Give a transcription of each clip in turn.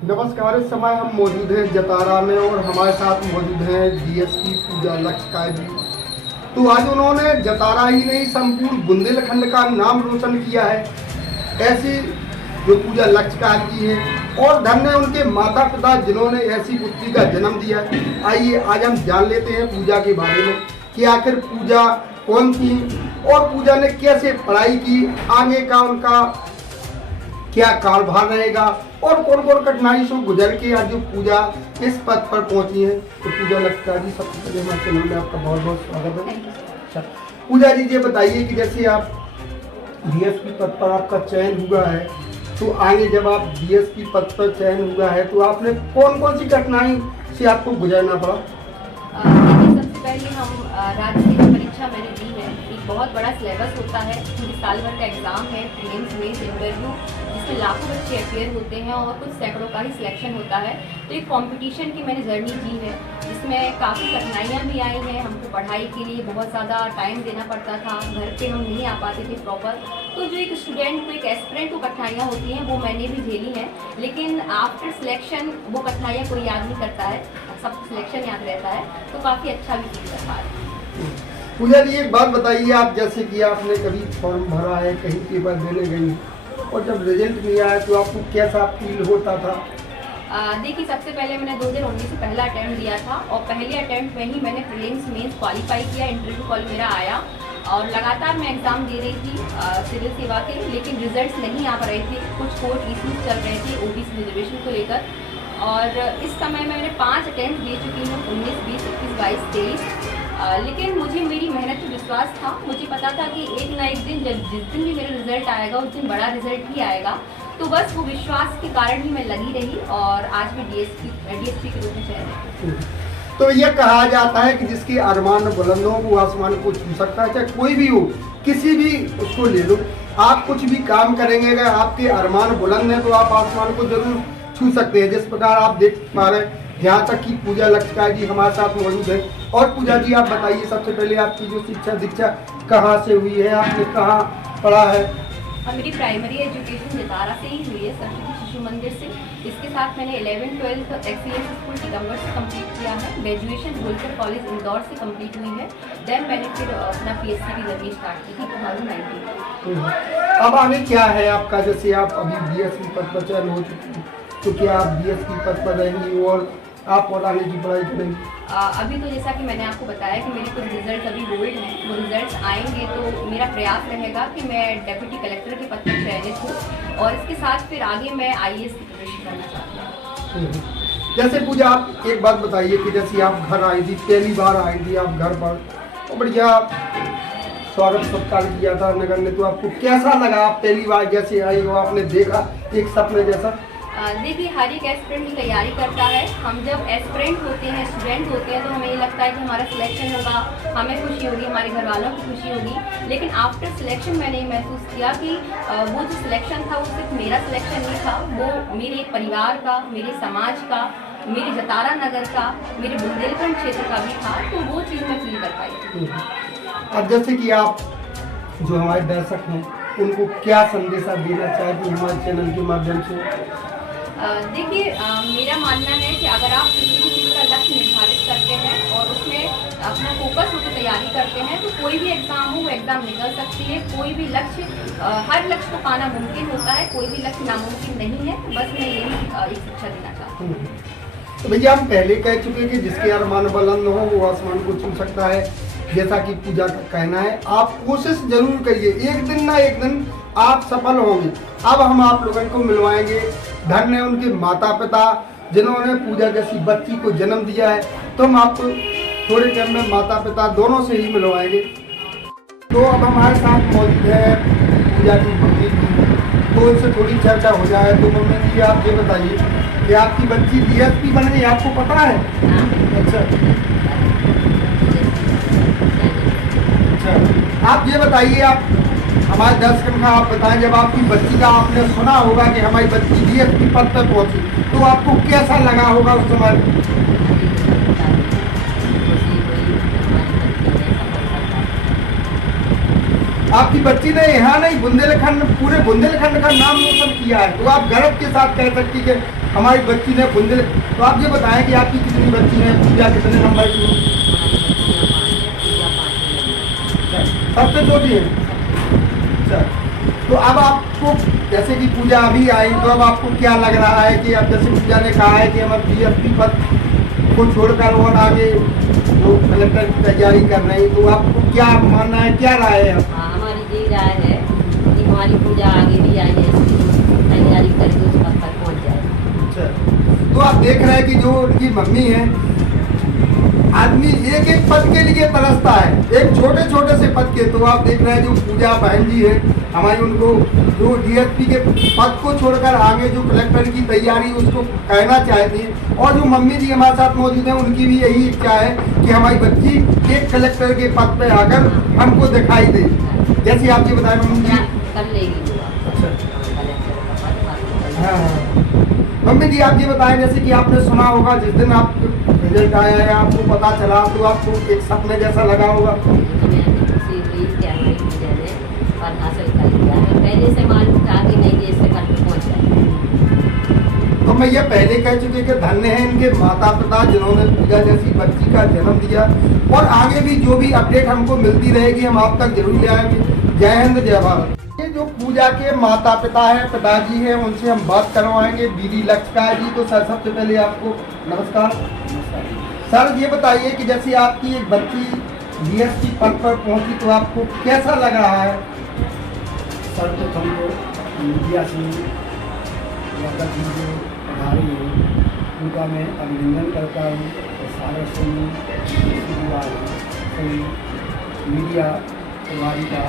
नमस्कार। इस समय हम मौजूद हैं जतारा में और हमारे साथ मौजूद हैं डीएसपी पूजा लक्षकार जी। तो आज उन्होंने जतारा ही नहीं संपूर्ण बुंदेलखंड का नाम रोशन किया है। ऐसी जो पूजा लक्षकार जी है और धन्य उनके माता पिता जिन्होंने ऐसी पुत्री का जन्म दिया। आइए आज हम जान लेते हैं पूजा के बारे में कि आखिर पूजा कौन थी और पूजा ने कैसे पढ़ाई की, आगे का उनका क्या कार्यभार रहेगा और कौन कौन कठिनाई से गुजर के आज जो पूजा इस पद पर पहुंची है। तो पूजा लक्षकार जी, सबसे पहले हमारे चैनल में आपका बहुत बहुत स्वागत है। अच्छा पूजा जी, ये बताइए कि जैसे आप डीएसपी पद पर आपका चयन हुआ है, तो आगे जब आप डीएसपी पद पर चयन हुआ है तो आपने कौन कौन सी कठिनाई से आपको गुजरना पड़ा? देखिए, सबसे पहले हम राज्य की जो परीक्षा मैंने दी है, एक बहुत बड़ा सिलेबस होता है, पूरी साल भर का एग्ज़ाम है, प्रीलिम्स मेंस इंटरव्यू, जिसमें लाखों बच्चे अपेयर होते हैं और कुछ सैकड़ों का ही सिलेक्शन होता है। तो एक कंपटीशन की मैंने जर्नी जी है, जिसमें काफ़ी कठिनाइयाँ भी आई हैं। हमको पढ़ाई के लिए बहुत ज़्यादा टाइम देना पड़ता था, घर पे हम नहीं आ पाते थे प्रॉपर। तो जो एक स्टूडेंट को, एक एस्पिरेंट को कठिनाइयाँ होती हैं, वो मैंने भी झेली हैं। लेकिन आफ्टर सिलेक्शन वो कठिनाइयाँ कोई याद नहीं करता है, सब सिलेक्शन याद रहता है। तो काफ़ी अच्छा भी फील कर पा रहे हैं। पूजा जी, एक बात बताइए, आप जैसे कि आपने कभी फॉर्म भरा है, कहीं पेपर देने गई और जब रिजल्ट नहीं आया तो आपको कैसा फील होता था? देखिए, सबसे पहले मैंने 2019 से पहला अटैम्प्ट दिया था और पहले अटैम्प्ट में ही मैंने प्रीलिम्स मेंस क्वालिफाई किया, इंटरव्यू कॉल मेरा आया और लगातार मैं एग्ज़ाम दे रही थी सिविल सेवा के, लेकिन रिजल्ट्स नहीं आ पा रहे थे। कुछ कोर्ट इश्यूज चल रहे थे ओबीसी रिजर्वेशन को लेकर। और इस समय मैंने 5 अटैम्प्ट दे चुकी हूँ, 19, 20, 21, 22, 23। लेकिन मुझे मेरी मेहनत पर विश्वास था। मुझे पता था कि एक ना एक दिन जिस दिन भी मेरा रिजल्ट आएगा उस दिन बड़ा रिजल्ट ही आएगा। तो बस वो विश्वास के कारण ही मैं लगी रही और आज भी डीएसपी के रूप में चयन। तो यह कहा जाता है कि जिसके अरमान बुलंद हो वो आसमान को छू सकता है। चाहे कोई भी हो, किसी भी उसको ले लो, आप कुछ भी काम करेंगे, अगर आपके अरमान बुलंद है तो आप आसमान को जरूर छू सकते हैं। जिस प्रकार आप देख पा रहे हैं, यहाँ तक कि पूजा लक्षकार जी हमारे साथ मौजूद है। और पूजा जी, आप बताइए सबसे पहले आपकी जो शिक्षा दीक्षा कहाँ से हुई है, आपने कहाँ पढ़ा है? मेरी प्राइमरी एजुकेशन जतारा से ही हुई है, सरस्वती शिशु मंदिर से। इसके साथ मैंने 11th-12th एक्सीलेंस स्कूल टीकमगढ़ से कंप्लीट किया है। ग्रेजुएशन होलकर कॉलेज इंदौर से कंप्लीट हुई है। देन मैंने फिर अपना पीएचडी की जर्नी स्टार्ट की थी 2019। अब आगे क्या है आपका? जैसे आप अभी डीएसपी पद पर चयन हो चुकी, तो क्या आप डीएसपी पद पर रहेंगी और आप और आगे की पढ़ाई करेंगी? अभी तो जैसा कि मैंने आपको बताया कि मेरे कुछ रिजल्ट अभी होल्ड हैं, वो रिजल्ट्स आएंगे तो मेरा प्रयास रहेगा कि मैं डेप्यूटी कलेक्टर के पद पर चयनित हूँ और इसके साथ फिर आगे मैं आईएएस की प्रिपरेशन करना चाहती हूँ। जैसे पूजा, आप एक बात बताइए कि जैसे आप घर आई थी, पहली बार आई थी आप घर पर, तो बढ़िया स्वागत सत्कार किया था नगर ने, तो आपको कैसा लगा? आप पहली बार जैसे आई हो, आपने देखा एक सपने जैसा? देखिए, हर एक एस्पिरेंट की तैयारी करता है। हम जब एस्पिरेंट होते हैं, स्टूडेंट होते हैं, तो हमें ये लगता है कि हमारा सिलेक्शन होगा, हमें खुशी होगी, हमारे घर वालों की खुशी होगी। लेकिन आफ्टर सिलेक्शन मैंने ये महसूस किया कि वो जो सिलेक्शन था वो सिर्फ मेरा सिलेक्शन नहीं था, वो मेरे परिवार का, मेरे समाज का, मेरे जतारा नगर का, मेरे बुंदेलखंड क्षेत्र का भी था। तो वो चीज़ मैं फील कर पाई। अब जैसे कि आप जो हमारे दर्शक हैं उनको क्या संदेशा देना चाहती हैं हमारे चैनल के माध्यम से? देखिए, मेरा मानना है कि अगर आप किसी भी चीज़ का लक्ष्य निर्धारित करते हैं और उसमें अपना फोकस होकर तैयारी करते हैं, तो कोई भी एग्ज़ाम हो वो एग्ज़ाम निकल सकती है। कोई भी लक्ष्य, हर लक्ष्य को पाना मुमकिन होता है, कोई भी लक्ष्य नामुमकिन नहीं है। बस मैं यही एक शिक्षा देना चाहती हूँ। तो भैया, हम पहले कह चुके हैं कि जिसके अरमान बुलंद हो वो आसमान को छू सकता है। जैसा कि पूजा का कहना है, आप कोशिश जरूर करिए, एक दिन ना एक दिन आप सफल होंगे। अब हम आप लोगों को मिलवाएंगे धन्य उनके माता पिता जिन्होंने पूजा जैसी बच्ची को जन्म दिया है। तो हम आपको थोड़े टाइम में माता पिता दोनों से ही मिलवाएंगे। तो अब हमारे साथ मौजूद है पूजा की मम्मी जी, तो उनसे थोड़ी चर्चा हो जाए। तो मम्मी जी, आप ये बताइए कि आपकी बच्ची डीएसपी बन गई, आपको पता है? अच्छा, आप ये बताइए, आप हमारे दर्शकों का आप बताएं, जब आपकी बच्ची का आपने सुना होगा कि हमारी बच्ची डीएसपी पद तक पहुंची, तो आपको कैसा लगा होगा उस समय? आपकी बच्ची ने यहाँ नहीं, बुंदेलखंड, पूरे बुंदेलखंड का नाम रोशन किया है। तो आप गर्व के साथ कह सकती कि हमारी बच्ची ने बुंदेल, तो आप ये बताएं कि आपकी कितनी बच्ची ने पूजा कितने नंबर की? सबसे छोटी है। अच्छा, तो अब आपको जैसे कि पूजा अभी आई, तो अब आपको क्या लग रहा है कि अब जैसे पूजा ने कहा है कि हम DSP पद को छोड़कर और आगे जो कलेक्टर की तैयारी कर रहे हैं, तो आपको क्या मानना है, क्या राय है? हाँ, हमारी यही राय है कि हमारी पूजा आगे भी आई है, तैयारी करके उस पद तक पहुँच जाए। अच्छा, तो आप देख रहे हैं कि जो उनकी मम्मी है, आदमी एक एक पद के लिए तरसता है, एक छोटे छोटे से पद के। तो आप देख रहे हैं जो पूजा बहन जी है हमारी, उनको जो DSP के पद को छोड़कर आगे जो कलेक्टर की तैयारी उसको कहना चाहती है, और जो मम्मी जी हमारे साथ मौजूद हैं उनकी भी यही इच्छा है कि हमारी बच्ची एक कलेक्टर के पद पे आकर हमको दिखाई दे। जैसे आप ये बताएं मम्मी जी। कर लेगी वो। अच्छा, कलेक्टर का पद। हाँ, मम्मी जी आप ये बताएं, जैसे कि आपने सुना होगा जिस दिन आप रिजल्ट आया है आपको पता चला, तो आपको एक सपने जैसा लगा होगा। पहले से मालूम था कि नहीं देश से कल पहुँच जाए। तो मैं ये पहले कह चुके कि धन्य है इनके माता पिता जिन्होंने पूजा जैसी बच्ची का जन्म दिया, और आगे भी जो भी अपडेट हमको मिलती रहेगी हम आप तक जरूर ले आएंगे। जय हिंद, जय भारत। ये जो पूजा के माता पिता हैं, पिताजी हैं, उनसे हम बात करवाएंगे, बीडी लक्षकार जी। तो सर सबसे पहले आपको नमस्कार। सर ये बताइए कि जैसे आपकी एक बच्ची DSP पद पर पहुंची, तो आपको कैसा लग रहा है? सर्वप्रथम तो मीडिया से वक्त जी जो पधारे हैं उनका मैं अभिनंदन करता हूँ, और सारे सभी मीडिया प्रभारी का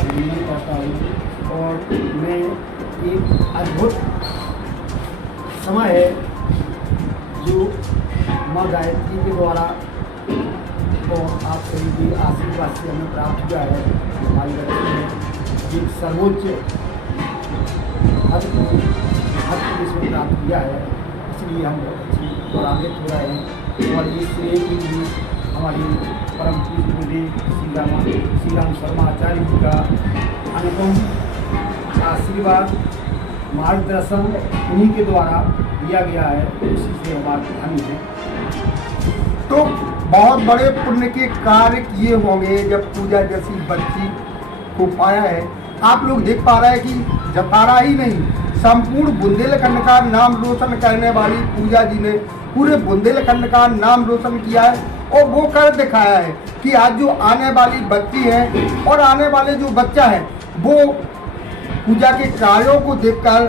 अभिनंदन करता हूँ। और मैं एक अद्भुत समय है जो माँ गायत्री के द्वारा और आप सभी के आशीर्वाद से हमें प्राप्त हुआ है। हमारी बच्ची ने एक सर्वोच्च हद को इसमें प्राप्त किया है, इसलिए हम बहुत अच्छी और आगे हो रहे हैं। और इस श्रेय के लिए हमारी परम पूज्य गुरुदेव श्री राम शर्मा आचार्य जी का अनुपम आशीर्वाद मार्गदर्शन उन्हीं के द्वारा दिया गया है, उसी से हमारे धन्य है। तो बहुत बड़े पुण्य के कार्य किए होंगे जब पूजा जैसी बच्ची को पाया है। आप लोग देख पा रहे हैं कि जतारा ही नहीं, संपूर्ण बुंदेलखंड का नाम रोशन करने वाली पूजा जी ने पूरे बुंदेलखंड का नाम रोशन किया है, और वो कर दिखाया है कि आज जो आने वाली बच्ची है और आने वाले जो बच्चा है वो पूजा के कार्यों को देखकर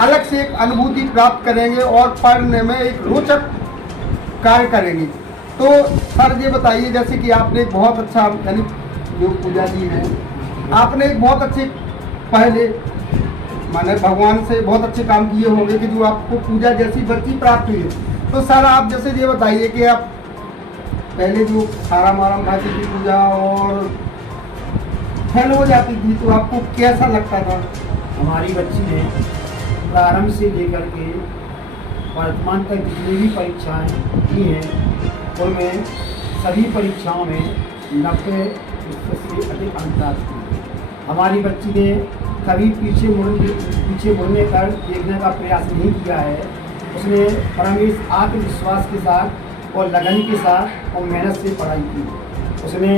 अलग से एक अनुभूति प्राप्त करेंगे और पढ़ने में एक रोचक कार्य करेंगे। तो सर ये बताइए, जैसे कि आपने बहुत अच्छा, यानी जो पूजा जी हैं, आपने एक बहुत अच्छे पहले माने भगवान से बहुत अच्छे काम किए होंगे कि जो आपको पूजा जैसी बच्ची प्राप्त हुई है। तो सर आप जैसे ये बताइए कि आप पहले जो सारा मारम खाती थी पूजा और फेल हो जाती थी, तो आपको कैसा लगता था? हमारी बच्ची ने प्रारंभ से लेकर के वर्तमान तक जितनी भी परीक्षाएं की हैं उनमें सभी परीक्षाओं में 90% से अधिक अंक प्राप्त किए। हमारी बच्ची ने कभी पीछे मुड़ने कर देखने का प्रयास नहीं किया है। उसने परमेश आत्मविश्वास के साथ और लगन के साथ और मेहनत से पढ़ाई की। उसने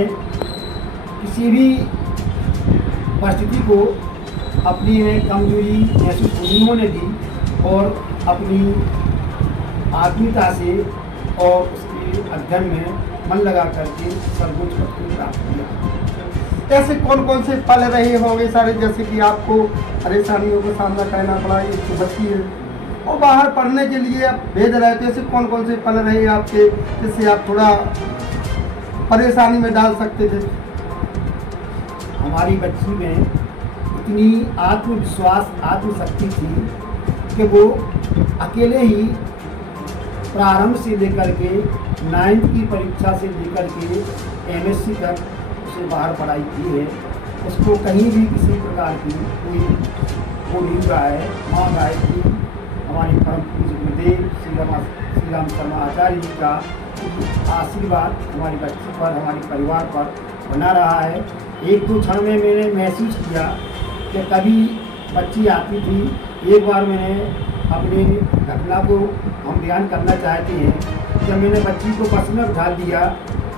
किसी भी परिस्थिति को अपनी में कमजोरी महसूस नहीं होने दी और अपनी आत्मीयता से और उसके अध्ययन में मन लगा करके सर्वोच्च पद को प्राप्त किया। ऐसे कौन कौन से पल रहे होंगे सारे, जैसे कि आपको परेशानियों का सामना करना पड़ा, एक तो बच्ची है और बाहर पढ़ने के लिए आप भेज रहे थे, ऐसे कौन कौन से पल रहे आपके जिससे आप थोड़ा परेशानी में डाल सकते थे? हमारी बच्ची में इतनी आत्मविश्वास आत्मशक्ति थी कि वो अकेले ही प्रारंभ से लेकर के 9th की परीक्षा से लेकर के MSc तक उसे बाहर पढ़ाई की है। उसको कहीं भी किसी प्रकार की कोई वो नहीं हुआ है। माँ गायत्री हमारी परम पूज्य गुरुदेव श्री राम शर्मा आचार्य जी का आशीर्वाद हमारी बच्ची पर, हमारे परिवार पर बना रहा है। एक दो क्षण में मैंने महसूस किया कि कभी बच्ची आती थी, एक बार मैंने अपनी घटना को हम बयान करना चाहते हैं। जब मैंने बच्ची को बस में बिठा दिया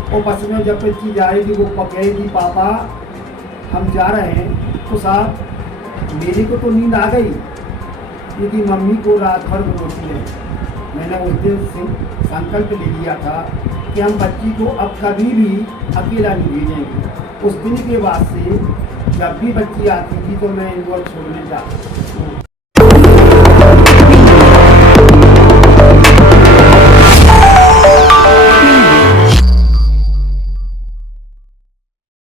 और बस में जब बच्ची जा रही थी वो कहेगी पापा हम जा रहे हैं, तो साहब मेरे को तो नींद आ गई, क्योंकि मम्मी को रात भर रोती है। मैंने उस दिन से संकल्प ले लिया था कि हम बच्ची को अब कभी भी अकेला नहीं भेजेंगे। उस दिन के बाद से जब भी बच्ची आती थी तो मैं इंदौर छोड़ने जाता।